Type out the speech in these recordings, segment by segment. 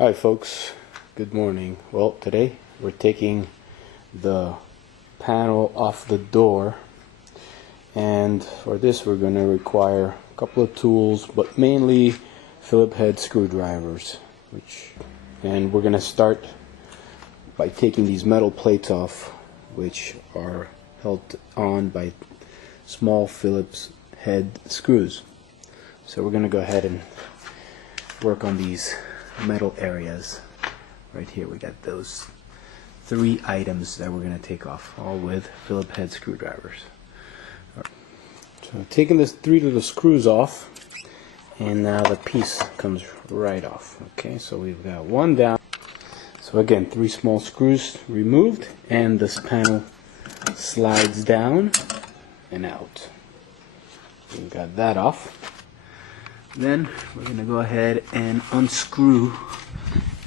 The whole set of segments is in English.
Hi folks, good morning. Well, today we're taking the panel off the door, and for this we're going to require a couple of tools, but mainly Phillips head screwdrivers, and we're going to start by taking these metal plates off, which are held on by small Phillips head screws. So we're going to go ahead and work on these metal areas. Right here we got those 3 items that we're going to take off, all with Phillips head screwdrivers. Right. So taking this 3 little screws off, and now the piece comes right off. Okay, so we've got one down. So again, 3 small screws removed, and this panel slides down and out. We've got that off. Then we're going to go ahead and unscrew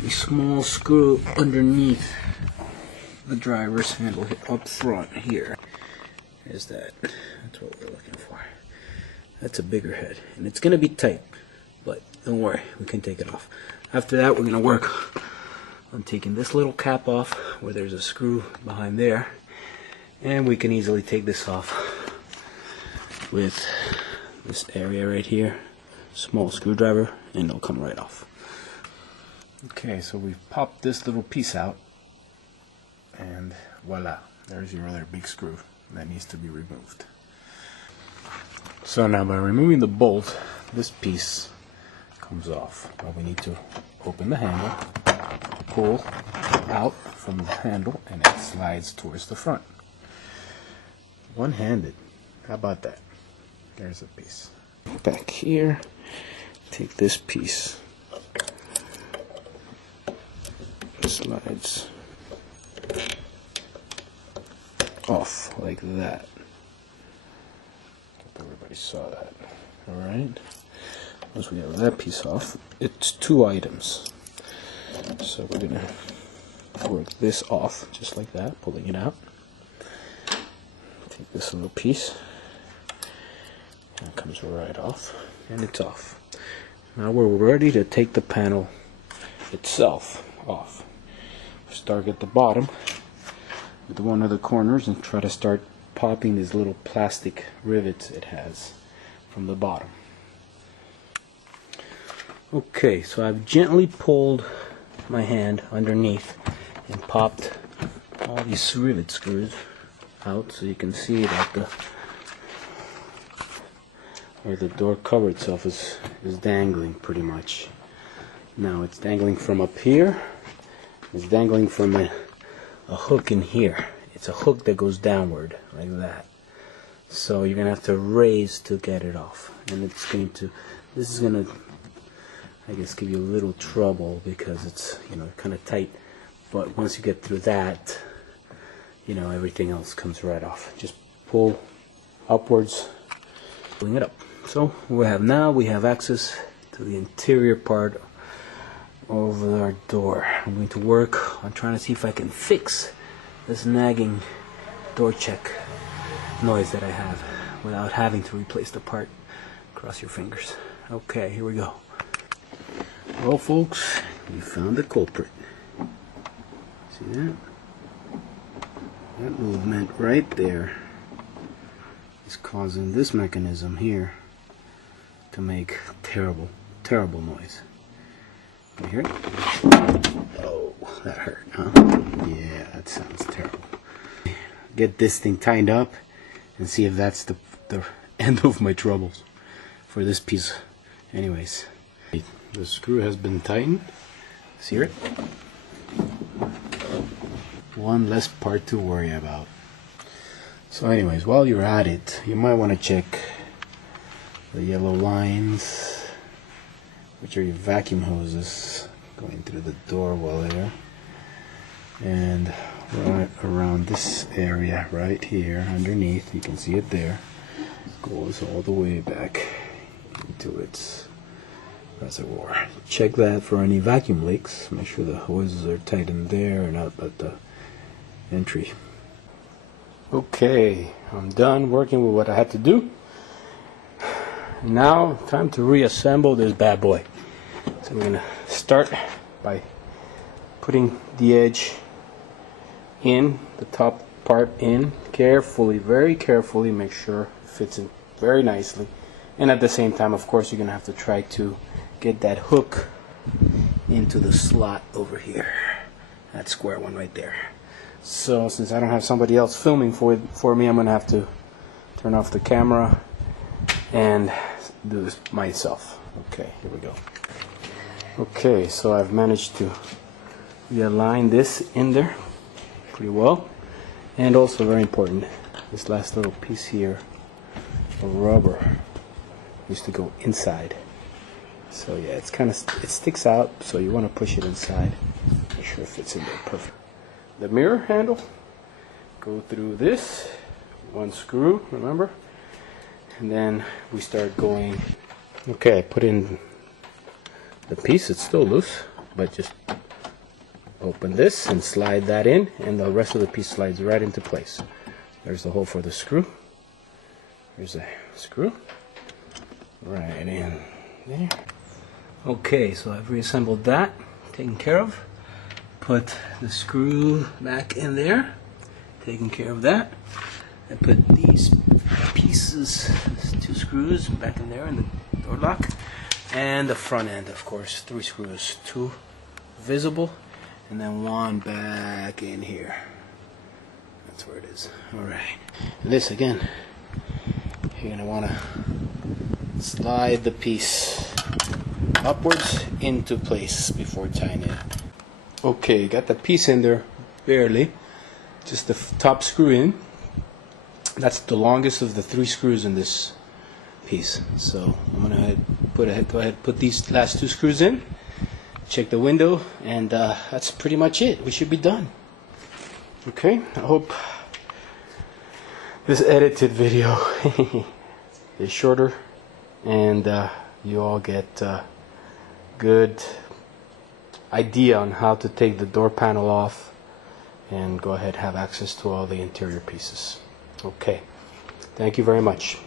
a small screw underneath the driver's handle up front here. There's that. That's what we're looking for. That's a bigger head, and it's going to be tight, but don't worry, we can take it off. After that, we're going to work on taking this little cap off where there's a screw behind there, and we can easily take this off with this area right here. Small screwdriver, and it'll come right off. Okay, so we've popped this little piece out, and voila, there's your other big screw that needs to be removed. So now by removing the bolt, this piece comes off. But we need to open the handle, pull out from the handle, and it slides towards the front. One-handed. How about that? There's a piece. Back here, take this piece, slides off like that. Hope everybody saw that. Alright, once we have that piece off, it's 2 items. So we're going to work this off just like that, pulling it out. Take this little piece. It comes right off, and it's off. Now we're ready to take the panel itself off. Start at the bottom with one of the corners and try to start popping these little plastic rivets it has from the bottom. Okay, so I've gently pulled my hand underneath and popped all these rivet screws out, so you can see that the door cover itself is dangling pretty much. Now it's dangling from up here. It's dangling from a hook in here. It's a hook that goes downward like that. So you're gonna have to raise to get it off, and this is gonna, I guess, give you a little trouble because it's, kind of tight. But once you get through that, everything else comes right off. Just pull upwards, pulling it up. So we have access to the interior part of our door. I'm going to work on trying to see if I can fix this nagging door check noise that I have without having to replace the part. Cross your fingers. Okay, here we go. Well folks, we found the culprit. See that? That movement right there is causing this mechanism here to make terrible, terrible noise. You hear it? Oh, that hurt, huh? Yeah, that sounds terrible. Get this thing tightened up and see if that's the end of my troubles for this piece. Anyways, the screw has been tightened. See it? One less part to worry about. So anyways, while you're at it, you might want to check the yellow lines, which are your vacuum hoses going through the door well there, and right around this area right here underneath, you can see it there, goes all the way back into its reservoir. Check that for any vacuum leaks. Make sure the hoses are tightened there and up at the entry. Okay, I'm done working with what I had to do. Now, time to reassemble this bad boy. So we're going to start by putting the edge in, the top part in, carefully, very carefully, make sure it fits in very nicely. And at the same time, of course, you're gonna have to try to get that hook into the slot over here, that square one right there. So since I don't have somebody else filming for me, I'm gonna have to turn off the camera and do this myself. Okay, here we go. Okay, so I've managed to realign this in there pretty well. And also very important, this last little piece here of rubber needs to go inside. So yeah, it's kind of, it sticks out, so you want to push it inside. Make sure it fits in there perfect. The mirror handle, go through this one screw, remember? And then we start going. Okay, I put in the piece, it's still loose, but just open this and slide that in, and the rest of the piece slides right into place. There's the hole for the screw. Here's the screw. Right in there. Okay, so I've reassembled that, taken care of. Put the screw back in there, taking care of that. I put these pieces, 2 screws back in there in the door lock. And the front end, of course, 3 screws, 2 visible, and then 1 back in here. That's where it is. Alright. This again, you're going to want to slide the piece upwards into place before tying it. Okay, got the piece in there, barely. Just the top screw in. That's the longest of the 3 screws in this piece. So I'm gonna go ahead and put these last 2 screws in. Check the window, and that's pretty much it. We should be done. Okay, I hope this edited video is shorter, and you all get a good idea on how to take the door panel off and go ahead and have access to all the interior pieces. Okay, thank you very much.